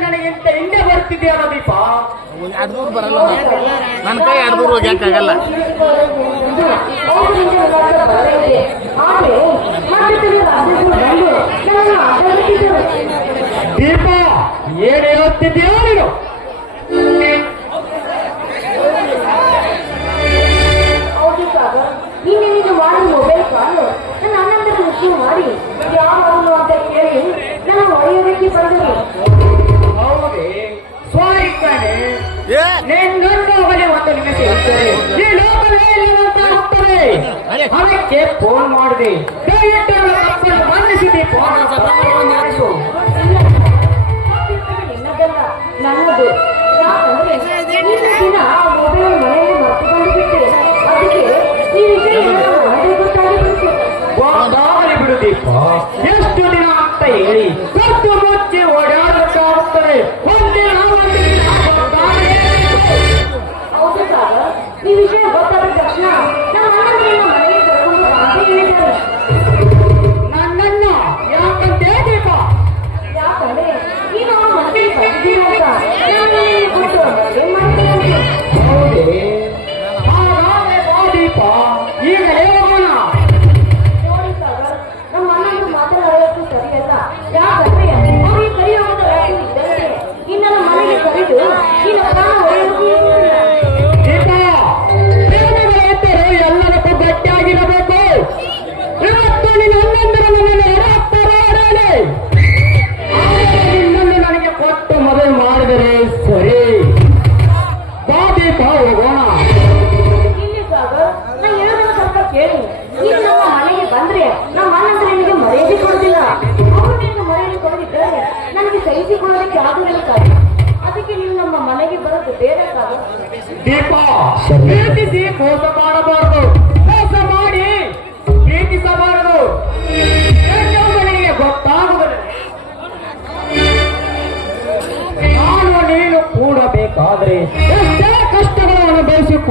ನನಗಿಂತ ಹಿಂದೆ ಬರ್ತಿದ್ಯಾವ ದೀಪ ಎರಡ್ನೂರು ಬರಲ್ಲ ನನ್ನ ಕೈ ದೀಪ ಏನ್ ನೀನು? ಕಾಲು ನನ್ನ ಅಣ್ಣಂದಿರ ರಿಸೀವ್ ಮಾಡಿ. ಯಾರು ಅಂತ ಕೇಳಿ ನನ್ನ ಒಡೆಯೋದಕ್ಕೆ ಬಂದರು. ಹೌದೇ. ಹೋಗಲಿ ಒಂದು ನಿಮಿಷ. ಈ ಹೋಗ್ತದೆ ಅದಕ್ಕೆ ಫೋನ್ ಮಾಡಿದೆ. ದಯವಿಟ್ಟು ಫೋನ್ ನನ್ನದು. ಯಾಕಂದ್ರೆ ನಿನ್ನ ದಿನ ದೀಪ ಎಷ್ಟು ದಿನ ಅಂತ ಹೇಳಿ ಕತ್ತು ಮುಚ್ಚಿ ಓಡಾಡುತ್ತಾರೆ ಒಂದಿನ ಹೌದು ಸಾಗರ್ ಈ ವಿಷಯ ಗೊತ್ತಾದ ತಕ್ಷಣ ನನ್ನನ್ನು ಯಾಕಂತೆ ದೀಪ ಯಾಕಂದ್ರೆ ನೀನು ಅವನ ಮನೆಗೆ ಬಂದಿದ್ದೀರ ಅಂತ. ನಾನು ಗೊತ್ತು ಏನ್ ಮಾಡ್ತೀನಿ ಹೌದೇ. ದೀಪ ಈಗಲೇ ದೀಪ ಹೋಗೋಣ ಇಲ್ಲಿ ಸಾಗರ್ ನಾ ಹೇಳೋದನ್ನ ಸ್ವಲ್ಪ ಕೇಳಿ. ನೀನು ನಮ್ಮ ಮನೆಗೆ ಬಂದ್ರೆ ನಮ್ಮ ಮರ್ಯಾದೆ ಕೊಡುದಿಲ್ಲ. ಅವರು ನಿನಗೆ ಮರ್ಯಾದೆ ಕೊಡದಿದ್ದರೆ ನನಗೆ ಸಹಿಸಿಕೊಳ್ಳೋದಕ್ಕೆ ಆಗುವುದಿಲ್ಲ ಸಾಗರ್ ಅದಕ್ಕೆ ನೀವು ನಮ್ಮ ಮನೆಗೆ ಬರೋದು ಬೇರೆ ಸಾಗರ್ ದೀಪ ಪ್ರೀತಿಸಿ ಮೋಸ ಮಾಡಬಾರದು.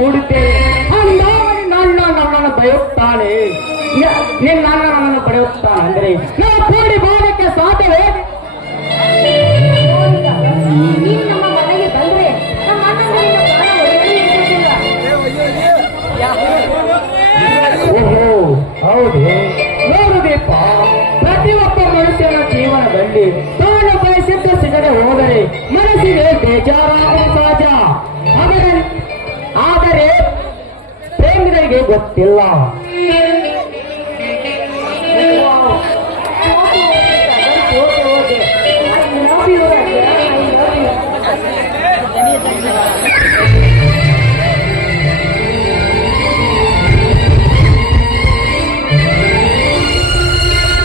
ಅನುಭವಿಸಿ ಕೂಡುತ್ತೇನೆ ಅಂದಾಗ ನನ್ನ ನನ್ನನ್ನು ಬಯಸುತ್ತಾನೆ ನ- ನಿನ್ನ ಅಣ್ಣ ನನ್ನನ್ನು ಪಡೆಯುತ್ತಾನೆ ಅಂದ್ರೆ ನಾವು ಕೂಡಿ ಬಾಳಕ್ಕೆ ಸಾಧ್ಯವೇ ನೋಡಿ ಸಾಗರ್, ನೀನು ನಮ್ಮ ಮನೆಗೆ ಬಂದ್ರೆ ನಮ್ಮ ಅಣ್ಣ ನಿನ್ನ ಪ್ರಾಣ ಒಳ್ಳೆಯದು ಓಹೋ ಹೌದೇ ನೋಡು ದೀಪ ಪ್ರತಿಯೊಬ್ಬ ಮನುಷ್ಯನ ಜೀವನದಲ್ಲಿ menyebut billah